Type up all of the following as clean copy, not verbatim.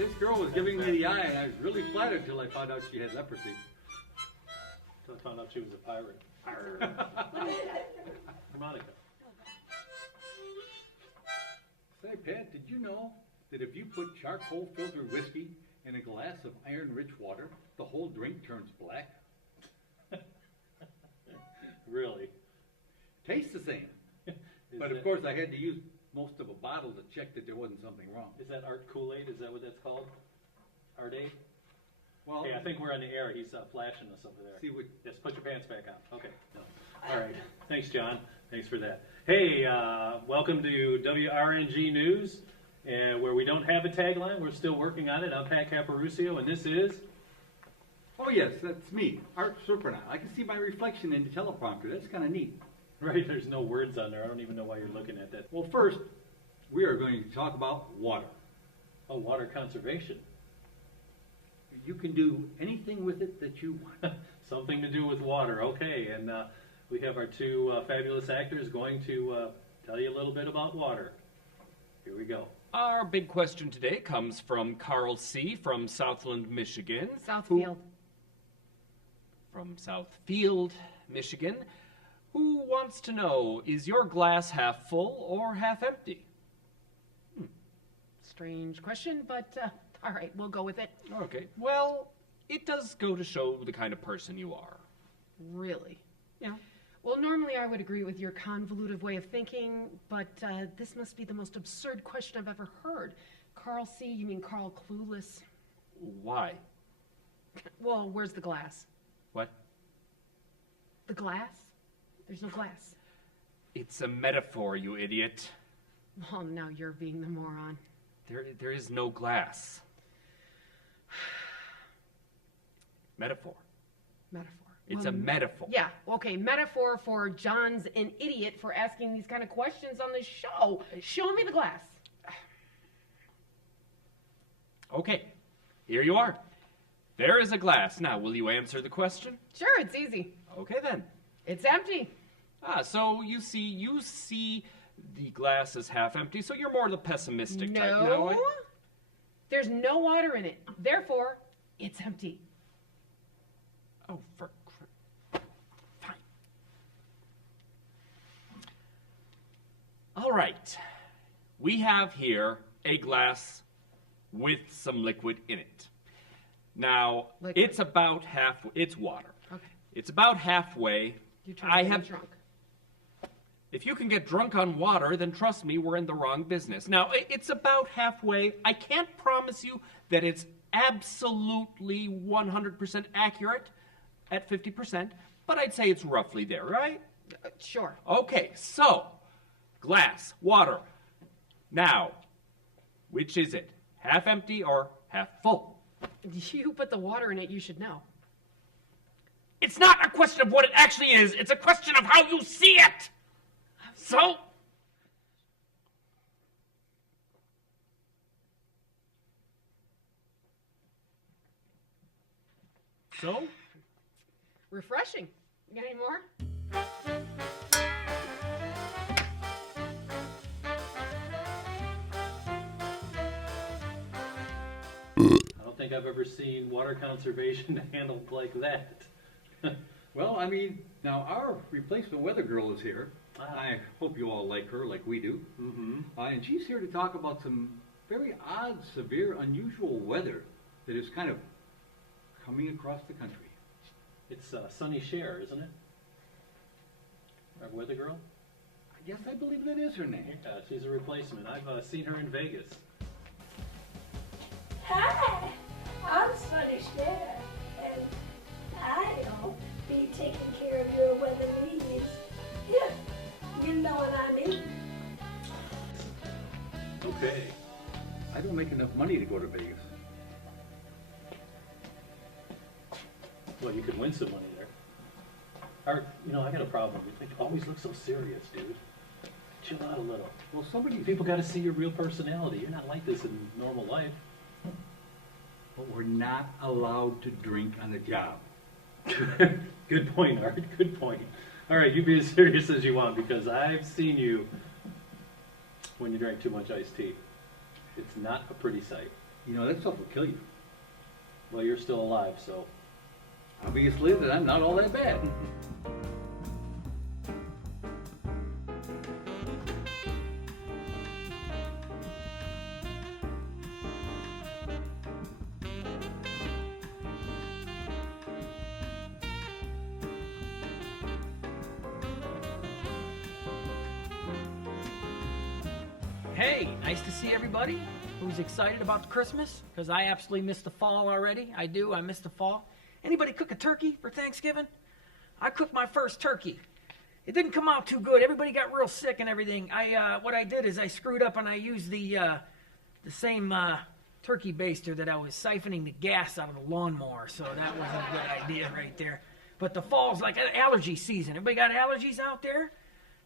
This girl was giving me the eye, and I was really flattered until I found out she had leprosy. Until I found out she was a pirate. Monica. Say, Pat, did you know that if you put charcoal-filtered whiskey in a glass of iron-rich water, the whole drink turns black? Really? Tastes the same. But of course, I had to use most of a bottle to check that there wasn't something wrong. Is that Art Kool-Aid? Is that what that's called? Art Aid? Well, Hey, I think we're on the air. He's flashing us over there. see what? Yes, put your pants back on. Okay. No. All right. Thanks, John. Thanks for that. Hey, welcome to WRNG News, where we don't have a tagline. We're still working on it. I'm Pat Caparucio, and this is... Oh yes, that's me, Art Supernaut. I can see my reflection in the teleprompter. That's kind of neat. Right, there's no words on there. I don't even know why you're looking at that. Well, first, we are going to talk about water. Oh, water conservation. You can do anything with it that you want. Something to do with water. Okay, and we have our two fabulous actors going to tell you a little bit about water. Here we go. Our big question today comes from Carl C. from Southland, Michigan. Southfield. From Southfield, Michigan, who wants to know, is your glass half full or half empty? Strange question, but all right, we'll go with it. Okay, well, it does go to show the kind of person you are. Really? Yeah. Well, normally I would agree with your convoluted way of thinking, but this must be the most absurd question I've ever heard. Carl C., you mean Carl Clueless? Why? Well, where's the glass? What? The glass? There's no glass. It's a metaphor, you idiot. Well, now you're being the moron. There is no glass. Metaphor. Metaphor. It's a metaphor. Yeah, okay, metaphor for John's an idiot for asking these kind of questions on this show. Show me the glass. Okay, here you are. There is a glass. Now, will you answer the question? Sure, it's easy. Okay, then. It's empty. So you see the glass as half empty, so you're more the pessimistic type. No, there's no water in it. Therefore, it's empty. Oh, fine. All right. We have here a glass with some liquid in it. Now, Liquid. it's about it's water. Okay. It's about halfway. You're trying to get me drunk. If you can get drunk on water, then trust me, we're in the wrong business. Now, it's about halfway. I can't promise you that it's absolutely 100% accurate at 50%, but I'd say it's roughly there, right? Sure. Okay, so, glass, water. Now, which is it? Half empty or half full? You put the water in it, you should know. It's not a question of what it actually is. It's a question of how you see it. So? Refreshing. You got any more? I don't think I've ever seen water conservation handled like that. Well, I mean, now our replacement weather girl is here. I hope you all like her like we do. Mm-hmm. And she's here to talk about some very odd, severe, unusual weather that is kind of coming across the country. It's Sunny Cher, isn't it? Our weather girl? Yes, I believe that is her name. Yeah, she's a replacement. I've seen her in Vegas. Hi, I'm Sunny Cher, and I'll be taking care of your weather needs. Yeah, you know what I mean. Okay. I don't make enough money to go to Vegas. Well, you could win some money there. Art, I got a problem. You always look so serious, dude. Chill out a little. Well, somebody... People got to see your real personality. You're not like this in normal life. But we're not allowed to drink on the job. Good point, Art. Good point. All right, you be as serious as you want, because I've seen you when you drank too much iced tea. It's not a pretty sight. You know, that stuff will kill you. Well, you're still alive, so. Obviously, that I'm not all that bad. Hey, nice to see everybody who's excited about the Christmas, because I absolutely missed the fall already. I do, I missed the fall. Anybody cook a turkey for Thanksgiving? I cooked my first turkey. It didn't come out too good. Everybody got real sick and everything. What I did is I screwed up and I used the same turkey baster that I was siphoning the gas out of the lawnmower, so that wasn't a good idea right there. But the fall's like allergy season. Everybody got allergies out there?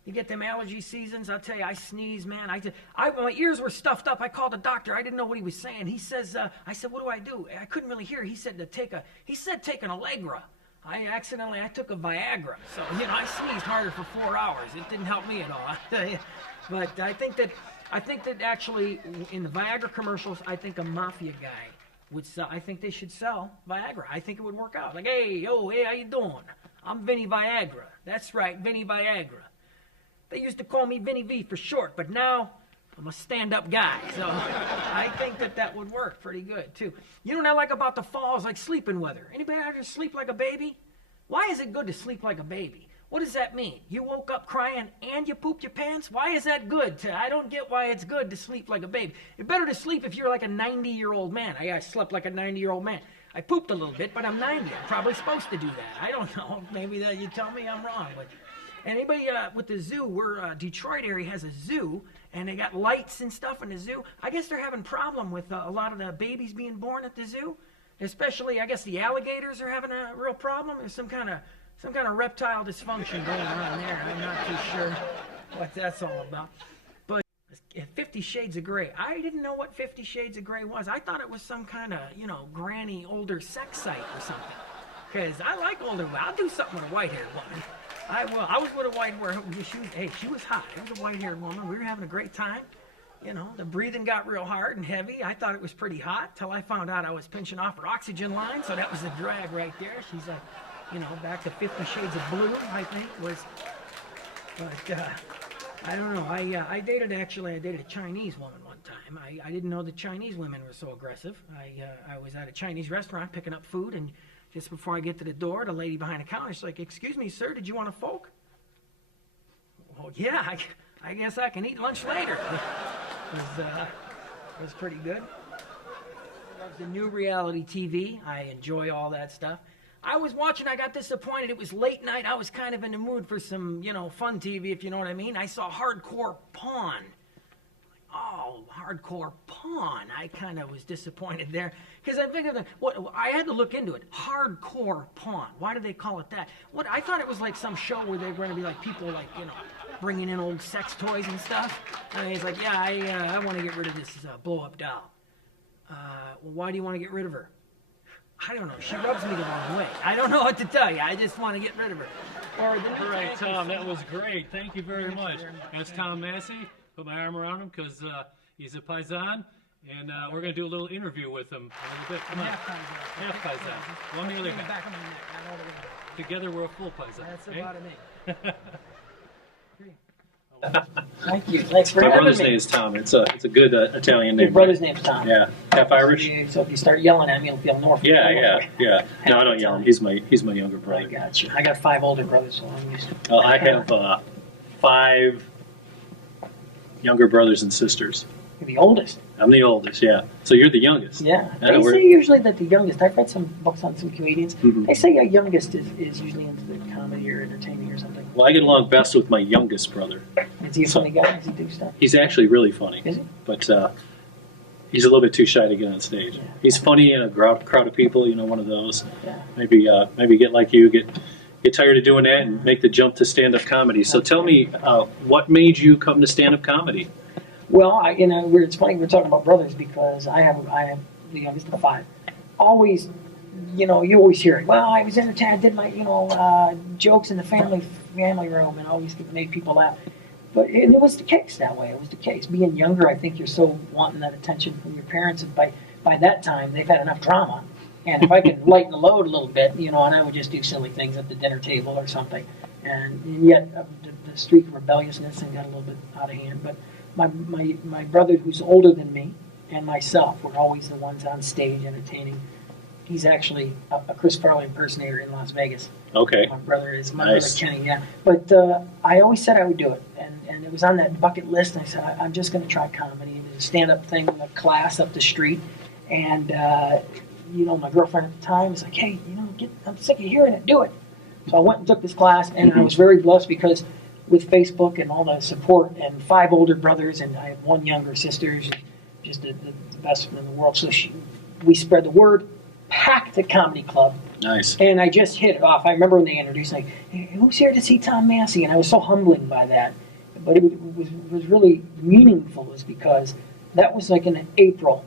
You get them allergy seasons, I'll tell you, I sneeze, man. My ears were stuffed up. I called the doctor. I didn't know what he was saying. He says, I said, what do I do? I couldn't really hear. He said take an Allegra. I took a Viagra. So, you know, I sneezed harder for 4 hours. It didn't help me at all, I tell you. But I think that actually in the Viagra commercials, I think a mafia guy would sell. I think they should sell Viagra. I think it would work out. Like, hey, how you doing? I'm Vinny Viagra. That's right, Vinny Viagra. They used to call me Vinny V for short, but now I'm a stand-up guy, so I think that would work pretty good, too. You know what I like about the fall is like sleeping weather. Anybody out there sleep like a baby? Why is it good to sleep like a baby? What does that mean? You woke up crying and you pooped your pants? Why is that good? I don't get why it's good to sleep like a baby. It's better to sleep if you're like a 90-year-old man. I slept like a 90-year-old man. I pooped a little bit, but I'm 90. I'm probably supposed to do that. I don't know. Maybe that you tell me I'm wrong, but... Anybody with the zoo, Detroit area has a zoo, and they got lights and stuff in the zoo. I guess they're having problem with a lot of the babies being born at the zoo. Especially, I guess the alligators are having a real problem. There's some kind of reptile dysfunction going on there. I'm not too sure what that's all about. But 50 Shades of Grey. I didn't know what 50 Shades of Grey was. I thought it was some kind of, granny older sex site or something. Because I like older women. I'll do something with a white-haired woman. I will. I was with a white-haired woman. She was hot. It was a white-haired woman. We were having a great time. The breathing got real hard and heavy. I thought it was pretty hot till I found out I was pinching off her oxygen line, so that was a drag right there. She's like, back to 50 Shades of Blue, I think was. But I don't know. I dated a Chinese woman one time. I didn't know that Chinese women were so aggressive. I was at a Chinese restaurant picking up food, and just before I get to the door, the lady behind the counter, she's like, "Excuse me, sir, did you want a Folk?" Well, yeah, I guess I can eat lunch later. It was pretty good. I love the new reality TV. I enjoy all that stuff. I was watching, I got disappointed. It was late night. I was kind of in the mood for some, fun TV, if you know what I mean. I saw Hardcore Pawn. Oh, Hardcore Pawn. I kind of was disappointed there. Because I figured I had to look into it. Hardcore Pawn. Why do they call it that? I thought it was like some show where they're going to be like people like, bringing in old sex toys and stuff. And he's like, yeah, I want to get rid of this blow-up doll. Well, why do you want to get rid of her? I don't know. She rubs me the wrong way. I don't know what to tell you. I just want to get rid of her. All right, Tom, that was great. Thank you very much. That's Tom Massey. Put my arm around him because he's a Paisan, and we're going to do a little interview with him a little bit. Come on. Half Paisan. One the other guy. Together we're a full Paisan. That's about it. Thank you. Thanks for having me. My brother's name is Tom. It's a good Italian name. Your brother's name's Tom. Yeah, half Irish. So if you start yelling at me, it'll feel Norfolk. Yeah. No, I don't yell. He's my younger brother. I got you. I got 5 older brothers, so I'm used to. I have 5 younger brothers and sisters. You're the oldest. I'm the oldest. Yeah. So you're the youngest. Yeah. They say usually that the youngest. I've read some books on some comedians. Mm-hmm. They say a youngest is usually into the comedy or entertaining or something. Well, I get along best with my youngest brother. Is he a funny guy? Does he do stuff? He's actually really funny. Is he? But he's a little bit too shy to get on stage. Yeah. He's funny in a crowd of people, one of those. Yeah. Maybe get like you, get tired of doing that and make the jump to stand-up comedy. So tell me, what made you come to stand-up comedy? Well, it's funny we're talking about brothers because I have the youngest of 5. Always, you always hear it. Well, I was entertained. I did my, jokes in the family room, and always made people laugh. But it was the case that way. It was the case. Being younger, I think you're so wanting that attention from your parents, and by by that time, they've had enough drama. And if I can lighten the load a little bit, and I would just do silly things at the dinner table or something. And yet, the streak of rebelliousness and got a little bit out of hand. But my brother, who's older than me, and myself were always the ones on stage entertaining. He's actually a Chris Farley impersonator in Las Vegas. Okay. My brother is, my Nice. brother Kenny, yeah. But I always said I would do it. And it was on that bucket list, and I said, I'm just going to try comedy. It was a stand-up thing in a class up the street. And, my girlfriend at the time was like, hey, I'm sick of hearing it, do it. So I went and took this class, and I was very blessed because with Facebook and all the support and 5 older brothers, and I have 1 younger sister, just the best in the world. So we spread the word, packed the comedy club. Nice. And I just hit it off. I remember when they introduced me, hey, who's here to see Tom Massey? And I was so humbling by that. But it was really meaningful is because that was like in April.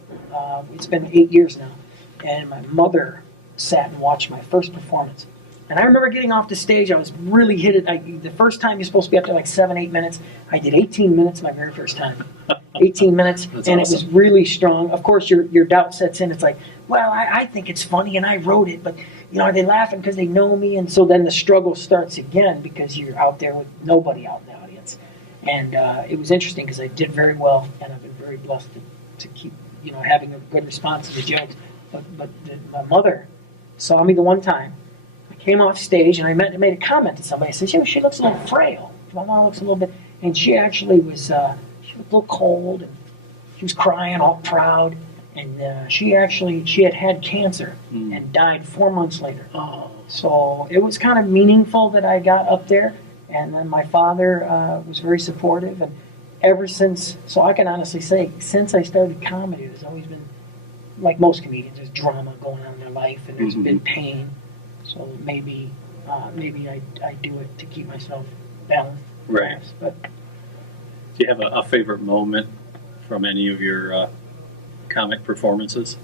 It's been 8 years now. And my mother sat and watched my first performance. And I remember getting off the stage. I was really hit it. The first time you're supposed to be up there like 7-8 minutes. I did 18 minutes my very first time. 18 minutes. That's and awesome. It was really strong. Of course, your doubt sets in. It's like, well, I think it's funny and I wrote it, but are they laughing because they know me? And so then the struggle starts again because you're out there with nobody out in the audience. And it was interesting because I did very well, and I've been very blessed to keep having a good response to the jokes. But my mother saw me the one time. I came off stage and I made a comment to somebody. I said, she looks a little frail. My mom looks a little bit, and she actually was she was a little cold, and she was crying, all proud. And she had cancer and died 4 months later. Oh. So it was kind of meaningful that I got up there. And then my father was very supportive. And ever since, so I can honestly say, since I started comedy, there's always been, like most comedians, there's drama going on in their life, and there's been pain. So maybe I do it to keep myself balanced. Right. Perhaps. But Do you have a favorite moment from any of your comic performances?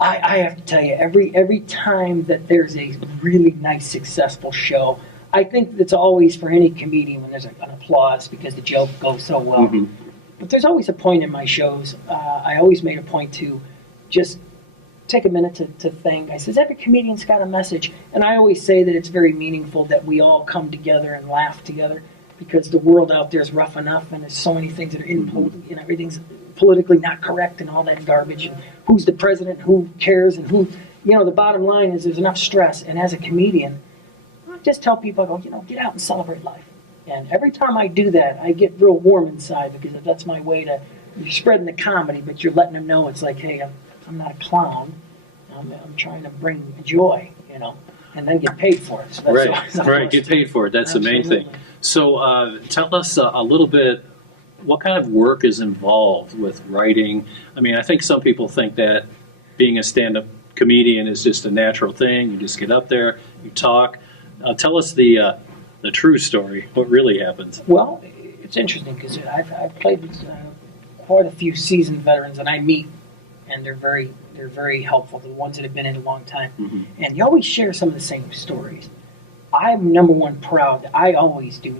I have to tell you, every time that there's a really nice, successful show, I think that's always for any comedian when there's an applause because the joke goes so well. Mm-hmm. But there's always a point in my shows. I always made a point to just take a minute to think. I says, every comedian's got a message. And I always say that it's very meaningful that we all come together and laugh together because the world out there is rough enough and there's so many things that are everything's politically not correct and all that garbage. And who's the president, who cares, and who, the bottom line is there's enough stress. And as a comedian, I just tell people, I go, get out and celebrate life. And every time I do that, I get real warm inside because that's my way to, you're spreading the comedy, but you're letting them know it's like, hey, I'm not a clown. I'm trying to bring joy, and then get paid for it. So that's Right. Get paid for it. That's Absolutely. the main thing. So tell us a little bit, what kind of work is involved with writing? I mean, I think some people think that being a stand-up comedian is just a natural thing. You just get up there, you talk. Tell us the true story. What really happens? Well, it's interesting because I've played with quite a few seasoned veterans, and I meet, and they're very helpful. The ones that have been in a long time, and you always share some of the same stories. I'm number one proud that I always do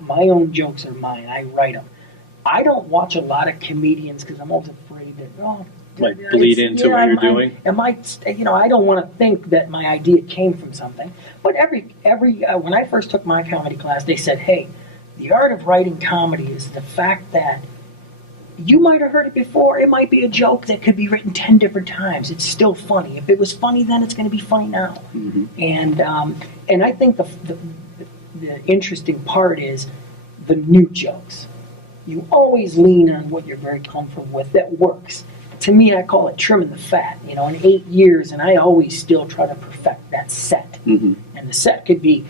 my own jokes are mine. I write them. I don't watch a lot of comedians because I'm always afraid that Like bleed into what you're doing? I don't want to think that my idea came from something. But every when I first took my comedy class, they said, hey, the art of writing comedy is the fact that you might have heard it before. It might be a joke that could be written 10 different times. It's still funny. If it was funny then, it's going to be funny now. And I think the interesting part is the new jokes. You always lean on what you're very comfortable with that works. To me, I call it trimming the fat. In 8 years, and I always still try to perfect that set. And the set could be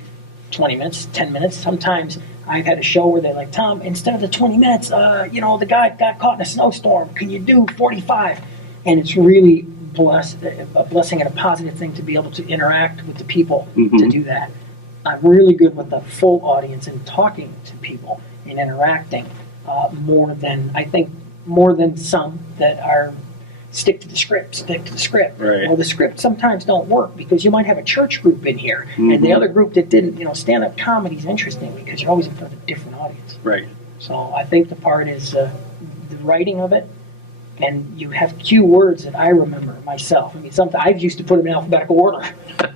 20 minutes, 10 minutes. Sometimes I've had a show where they're like, Tom, instead of the 20 minutes, the guy got caught in a snowstorm. Can you do 45? And it's really a blessing and a positive thing to be able to interact with the people to do that. I'm really good with the full audience and talking to people and interacting more than some that are stick to the script. Right. Well, the script sometimes don't work because you might have a church group in here and the other group that didn't. Stand-up comedy is interesting because you're always in front of a different audience. Right. So I think the part is the writing of it and you have cue words that I remember myself. I mean, something I've used to put them in alphabetical order.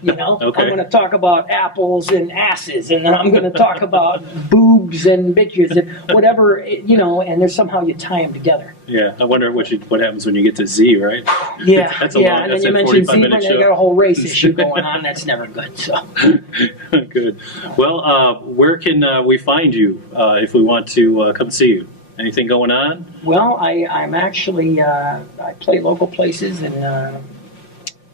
You know, Okay. I'm going to talk about apples and asses, and then I'm going to talk about boobs and bitches and whatever. You know, and there's somehow you tie them together. Yeah, I wonder what happens when you get to Z, right? Yeah, That's a yeah, long- and that's then you a mentioned 45-minute zebra, and you show. got a whole race issue going on. That's never good. So. Good. Well, where can we find you if we want to come see you? Anything going on? Well, I'm actually, I play local places in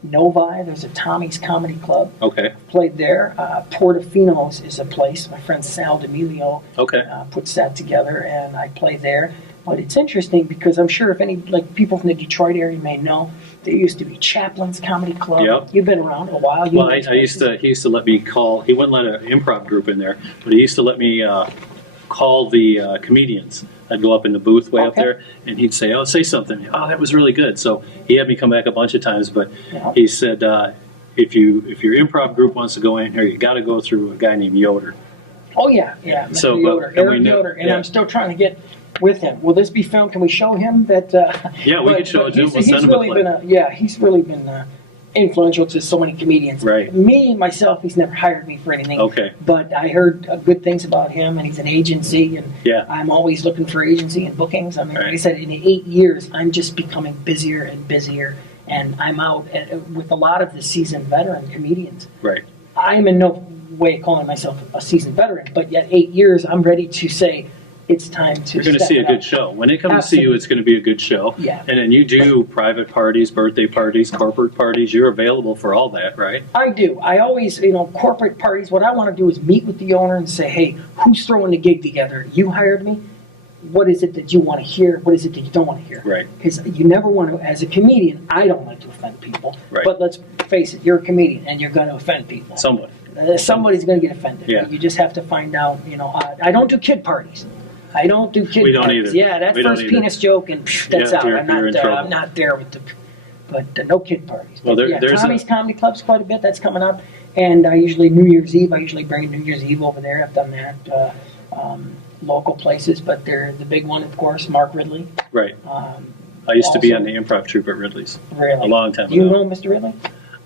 Novi. There's a Tommy's Comedy Club. Okay. Played there. Portofino's is a place. My friend Sal D'Amelio Okay. puts that together, and I play there. But it's interesting because I'm sure if any people from the Detroit area may know, there used to be Chaplin's Comedy Club. Yep. You've been around a while. You Well, know I these used places. to. He used to let me call. He wouldn't let an improv group in there, but he used to let me call the comedians. I'd go up in the booth way up Okay. there, and he'd say, "Oh, say something." Oh, that was really good. So he had me come back a bunch of times, but Yeah. he said, if your improv group wants to go in here, you got to go through a guy named Yoder. Oh yeah, yeah, Mr. So, but- Yoder, and we Eric know- Yoder, and yeah. I'm still trying to get with him. Will this be filmed? Can we show him that? Yeah, we could show it to him. We'll He's send him a really clip. been he's really been influential to so many comedians. Right. Me myself, he's never hired me for anything. Okay. But I heard good things about him, and he's an agency, and Yeah. I'm always looking for agency and bookings. I mean, like I Right. said, in 8 years, I'm just becoming busier and busier, and I'm out with a lot of the seasoned veteran comedians. Right. I'm in no way calling myself a seasoned veteran, but yet 8 years, I'm ready to say it's time to. You're going to step see a it good up. show. When they come to see you, Absolutely. it's going to be a good show. Yeah. And then you do private parties, birthday parties, corporate parties. You're available for all that, right? I do. I always, corporate parties, what I want to do is meet with the owner and say, hey, who's throwing the gig together? You hired me? What is it that you want to hear? What is it that you don't want to hear? Right. Because you never want to, as a comedian, I don't like to offend people. Right. But let's face it, you're a comedian and you're going to offend people. Somebody. Somebody's going to get offended. Yeah. You just have to find out, I don't do kid parties. I don't do kid We don't parties. either. Yeah, that We don't first either. penis joke and that's Yeah, out. you're in trouble. I'm not there with the, but no kid parties. Well, But there's Tommy's Comedy Club's quite a bit. That's coming up. And I usually, New Year's Eve, I usually bring New Year's Eve over there. I've done that. Local places, but they're the big one, of course, Mark Ridley. Right. Um, I used to be also- on the improv troupe at Ridley's really. a long time Do you ago. know Mr. Ridley?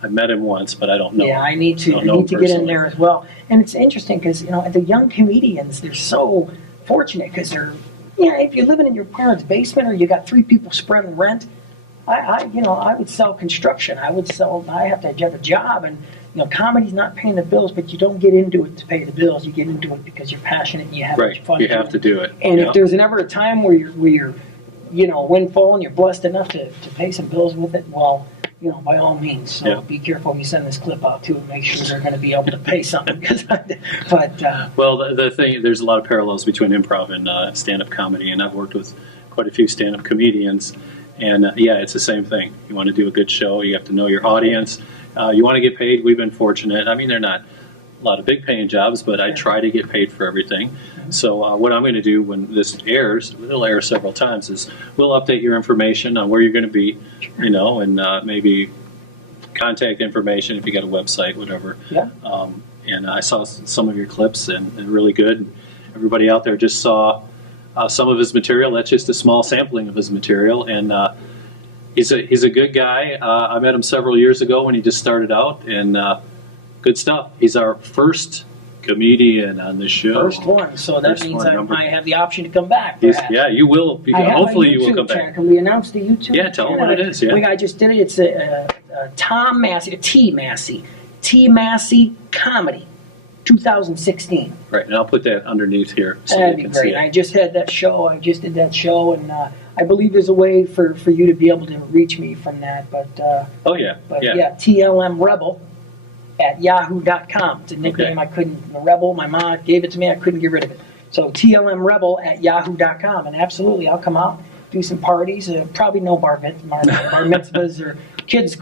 I met him once, but I don't know. Yeah, I need to. Don't I know need to get in personally. there as well. And it's interesting because the young comedians, they're so fortunate because they're, if you're living in your parents' basement or you got 3 people spreading rent, I would sell construction. I have to have a job, and comedy's not paying the bills, but you don't get into it to pay the bills. You get into it because you're passionate and you have Right. fun. You doing have it. to do it. And Yeah. if there's ever a time where you're windfall and you're blessed enough to pay some bills with it, well, by all means. So Yeah. be careful when you send this clip out too, and make sure they're going to be able to pay something. Well, the thing, there's a lot of parallels between improv and stand-up comedy, and I've worked with quite a few stand-up comedians, and yeah, it's the same thing. You want to do a good show, you have to know your audience. You want to get paid. We've been fortunate. I mean, they're not a lot of big paying jobs, but I try to get paid for everything. So what I'm going to do when this airs, it'll air several times, is we'll update your information on where you're going to be, and maybe contact information if you got a website, whatever. Yeah. And I saw some of your clips and really good. Everybody out there just saw some of his material. That's just a small sampling of his material, and he's a good guy. I met him several years ago when he just started out, and good stuff. He's our first comedian on the show. First one, so that First means one, number- I have the option to come back. He's- perhaps. yeah, you will. Be, I have hopefully, a you will YouTube come channel. back. Can we announce the YouTube? Yeah, tell 'em channel? what it is, yeah. I just did it. It's a Tom Massey, T Massey Comedy, 2016. Right, and I'll put that underneath here so That'd you be can great. see I it. just had that show. I just did that show, and I believe there's a way for you to be able to reach me from that. But Oh yeah, yeah. TLM Rebel at yahoo.com. It's a nickname Okay. I couldn't. The Rebel, my mom gave it to me. I couldn't get rid of it. So TLM Rebel at yahoo.com, and absolutely, I'll come out, do some parties. Probably no bar mitzvahs or kids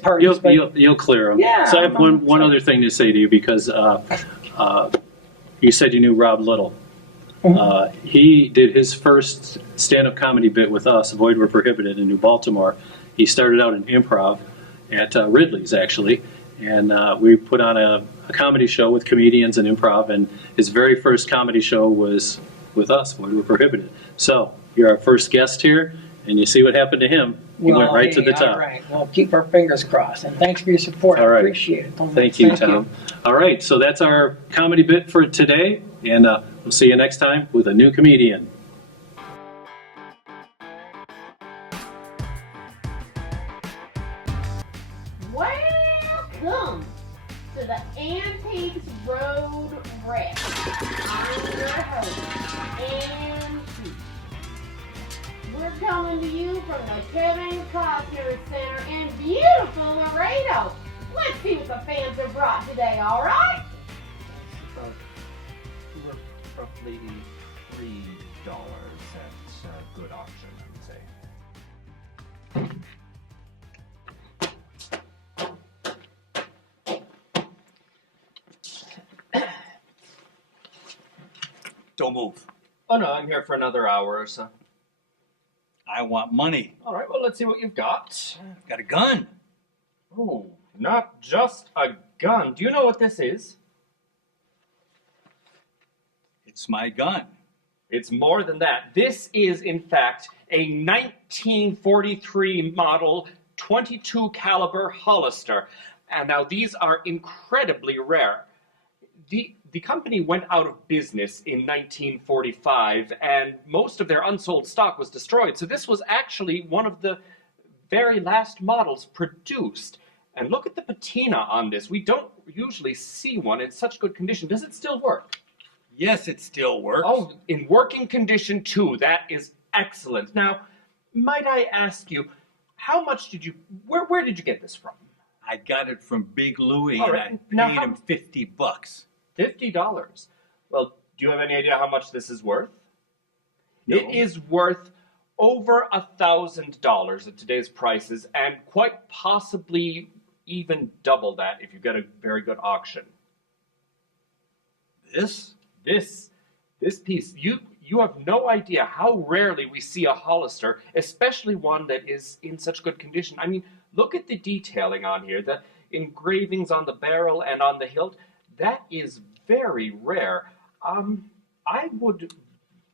parties. but You'll clear them. Yeah, So I have I'm one other thing to say to you because you said you knew Rob Little. Mhm. He did his first stand-up comedy bit with us, Avoid Were Prohibited, in New Baltimore. He started out in improv at Ridley's, actually, and we put on a comedy show with comedians and improv, and his very first comedy show was with us, Avoid Were Prohibited. So you're our first guest here, and you see what happened to him. He went right to the top. All right. Well, keep our fingers crossed. And thanks for your support. All I right. appreciate it. Thank you, Tom. All right, so that's our comedy bit for today, and we'll see you next time with a new comedian. Welcome to the Antiques Road Rep. I'm your host, Antique. We're coming to you from the Kevin Costner Center in beautiful Laredo. Let's see what the fans have brought today, all right? Roughly $3 at a good auction, I would say. Don't move. Oh no, I'm here for another hour or so. I want money. All right, well, let's see what you've got. Got a gun. Oh, not just a gun. Do you know what this is? It's my gun. It's more than that. This is, in fact, a 1943 model 22 caliber Hollister. And now these are incredibly rare. The company went out of business in 1945, and most of their unsold stock was destroyed. So this was actually one of the very last models produced. And look at the patina on this. We don't usually see one in such good condition. Does it still work? Yes, it still works. Oh, in working condition too. That is excellent. Now, might I ask you, how much did you, where did you get this from? I got it from Big Louie, All and right. I Now, paid him $50. $50. Well, do you have any idea how much this is worth? No. It is worth over $1,000 at today's prices, and quite possibly even double that if you get a very good auction. This? This piece, you have no idea how rarely we see a Hollister, especially one that is in such good condition. I mean, look at the detailing on here, the engravings on the barrel and on the hilt. That is very rare. I would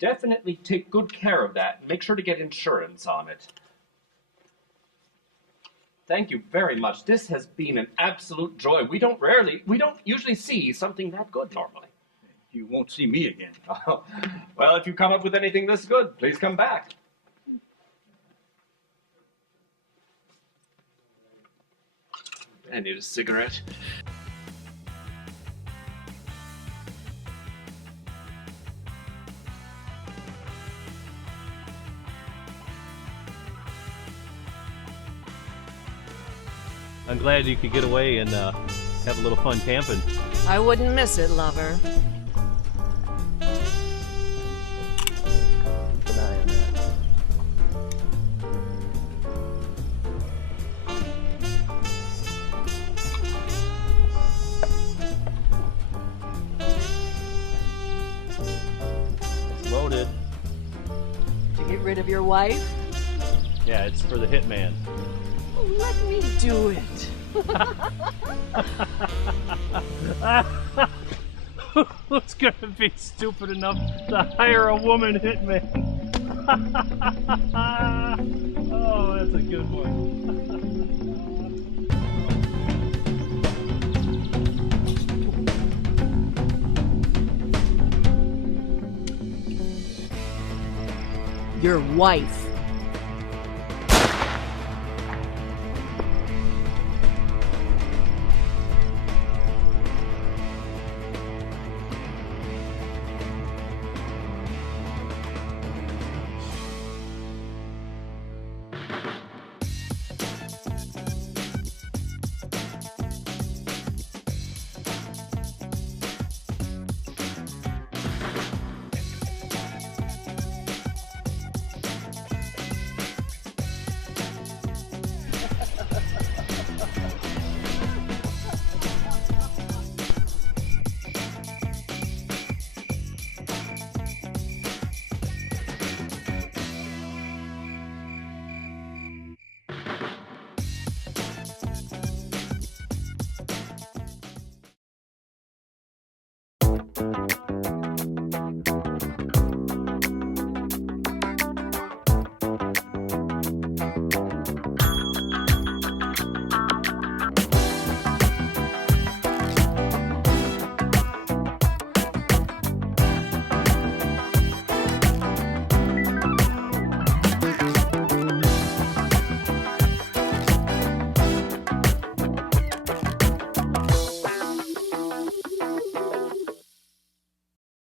definitely take good care of that and make sure to get insurance on it. Thank you very much. This has been an absolute joy. We don't usually see something that good normally. You won't see me again. Well, if you come up with anything this good, please come back. I need a cigarette. I'm glad you could get away and have a little fun camping. I wouldn't miss it, lover. Keep an eye on that. It's loaded. To get rid of your wife? Yeah, it's for the hitman. Oh, let me do it. Who's gonna be stupid enough to hire a woman hitman? Oh, that's a good one. Your wife.